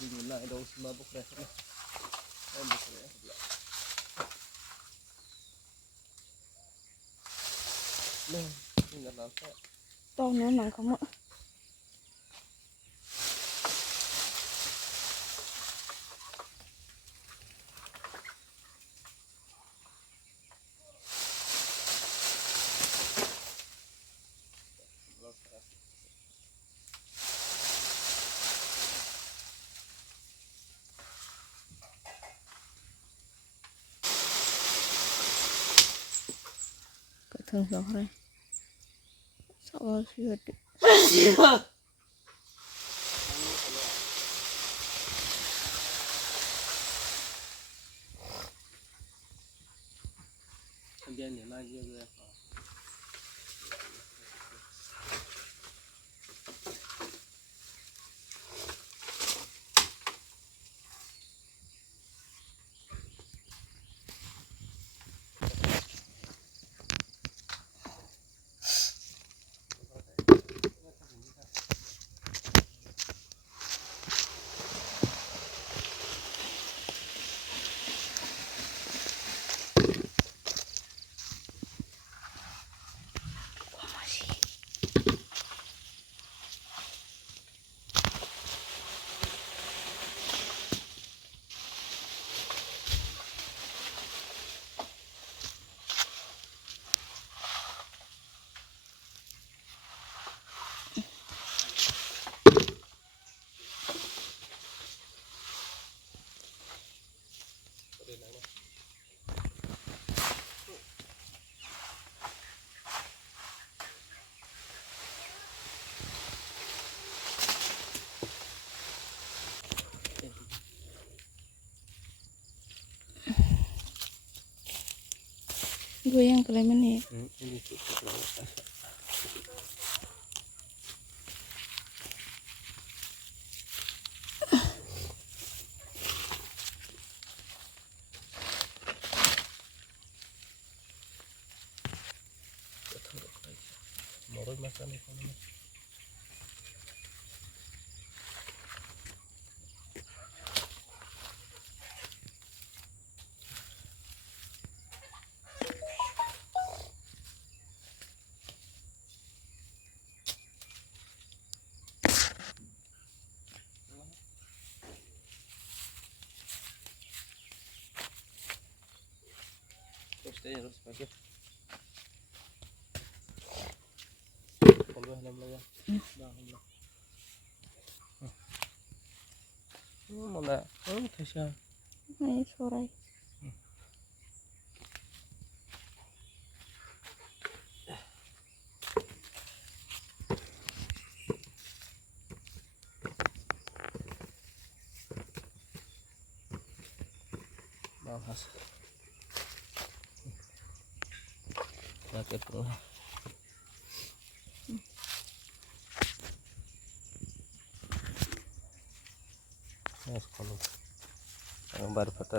đi nhìn lại đâu mà bốc đẹp này em bốc đẹp lên nhìn làm sao to nữa mà không ạ thường rõ đây sao bao nhiêu anh em nhà nay chưa gue yang kelemen nih ini cukup mau makan ini terus pakai kalau helm lagi dah helm mana thấy sao này sore bahas sakit tuh ya sekolah gambar foto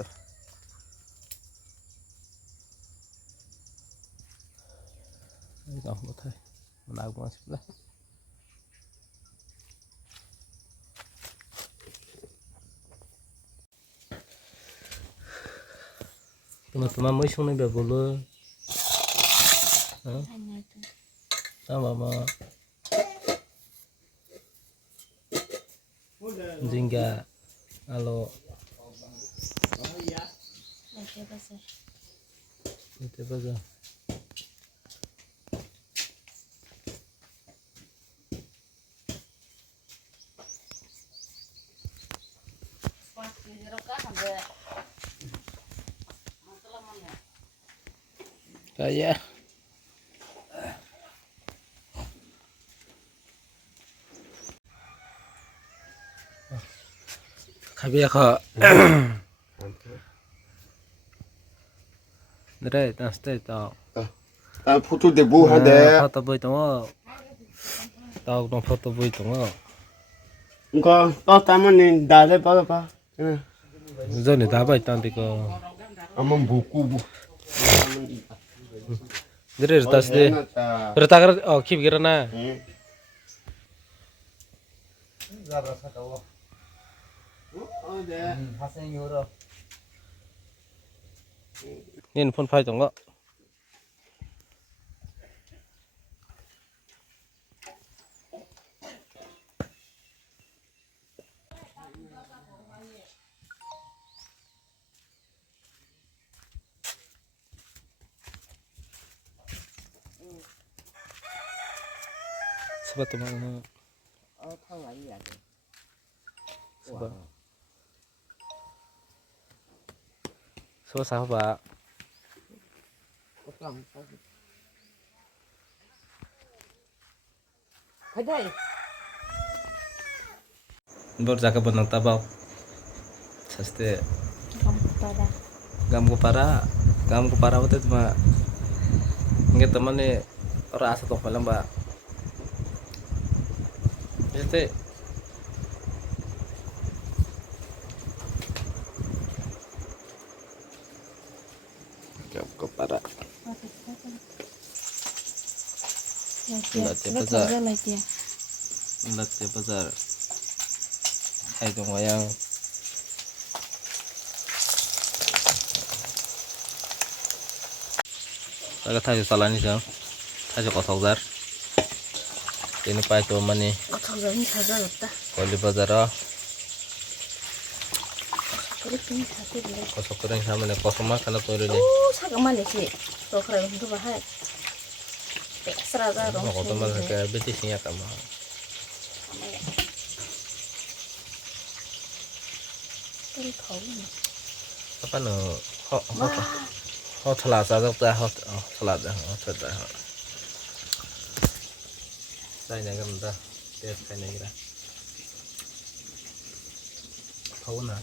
ini nggak mau thay menarik masih lah teman-teman mới xuống đây về vô lơ sao mà Jingga alo itu apa kayak kabeh kok Đấy, ta stay tao. Ta photo de bu ha de. Photo bơi tao. Tao don't photo bơi tao. Có tao ta mà nên đá đấy bao bao. Giờ này đá bơi tao thì có. Among buku bu. Dire tas de. Reta kar khip gira na. Zabra sa tawo. Haseng yoro. Nin phone phai tong go. Sebab tu mana? Thâu lại gì à? Sebab. Sebab sahabat. Ở đây. Baru jaga benang tabau. Saste Không pada. gam ko para waktu itu mah. Nggak teman nih rasa tuh malam mbak. Itu gam ko para. Nó thâu ra lại kìa. Lihat ya pasar. Itu wayang. Agak tahu salah nih jam. Tahu kau tahu zar. Ini pak itu mana nih? Có thâu ra như thâu ra lật ta. Kalau di pasar ah, Cái tiếng thâu cái gì? kau kering sama nih. Kau semua karena tuh ini. Sao cái màn này chị? Tôi khai không có bahaya. Extra ra rồi. Kau teman kayak betisnya kamu. Cái khẩu này. Apa no? Họ thલા ra dọc ta họ thlat ra họ thlat ra họ. Đây này cái ta, test cái này kira. Thấu nè.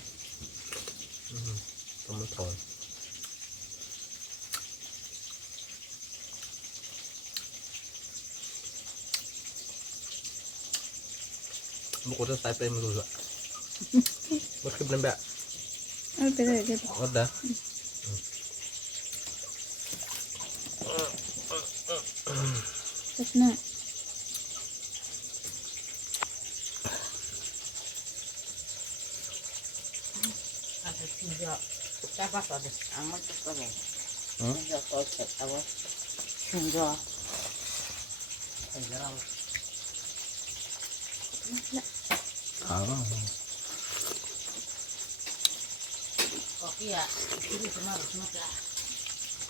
Không thổi. Một cái tay tay mình rồi. Mất cái bên bẹ. Cái này cái Mất đã. Tất nè.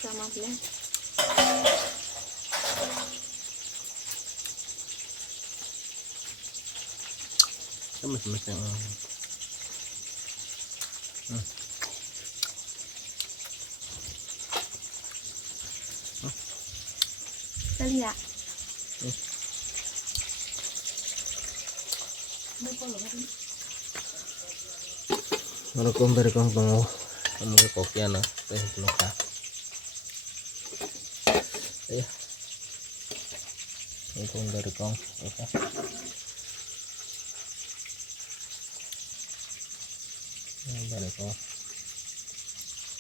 Sama bilang. Macam Kali ya. Kalau kau beri kau pengaw, kamu ke kopi ana, teh penuka. Ayah, ini kau beri kau, oke. Beri kau,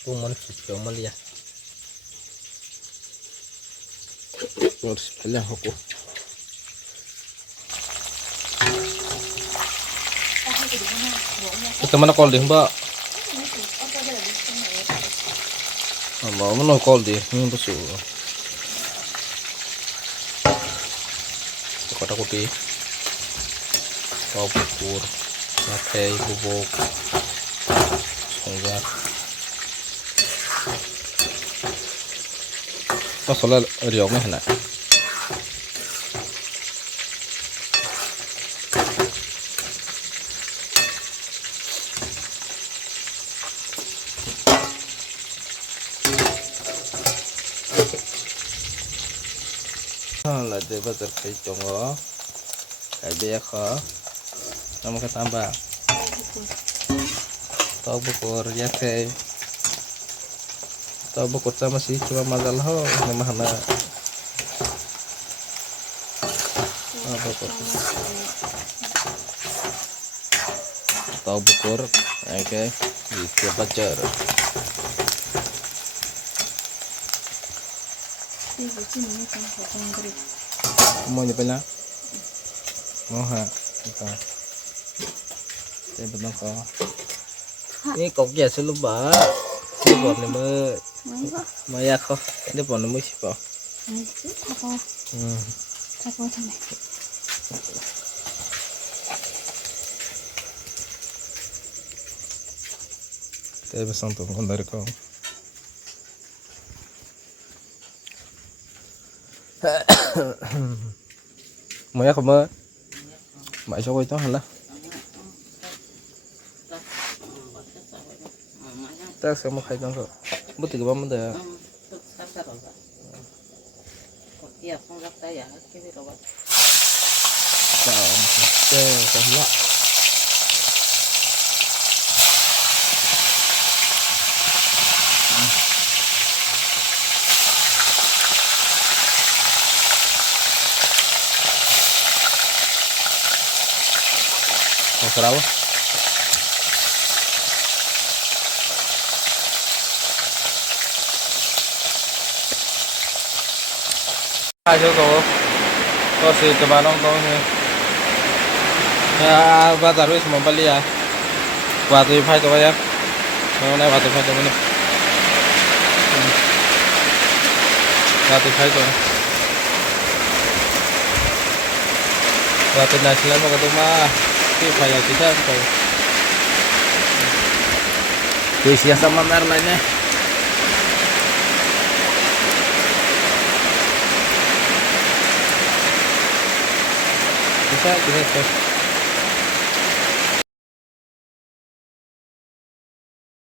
tuh mana sih kau malia? Harus pilih aku. Kita mana call deh mbak? Mbak mana call deh? Ini besul. Kota kuti, bukur, sate, bubuk, songgar. Pas soal rioknya enak. Là để bây giờ phải trồng nó cái bé khó nó cái tambah tau bukur ya kayak tau bukur sama sih cuma masalah memang hana tau bukur oke di pacar Mau nyepel na? Mau ha? Ito. Đây bên nó có. Ini koknya selalu ba. Ini buat ni me. Maya kok. Ini buat ni me sih ba. Đây bên sang tuh con dari kau. Maya kok me. Mày cho tôi hả? Tak sama kayak dong kok. Betul ke benda? Iya, kontak saya, kiri rawat. Lah. Serau. Hai chú cô, có gì cho bạn ông tôi nhé. Ya, ba taruh semua beli ya. Waktu itu itu ya. Mau naik waktu itu ini. Waktu itu. Waktu nasional mau ketemu mah. Itu ya kita tuh. Bisa sama airline-nya. Bisa gini tuh.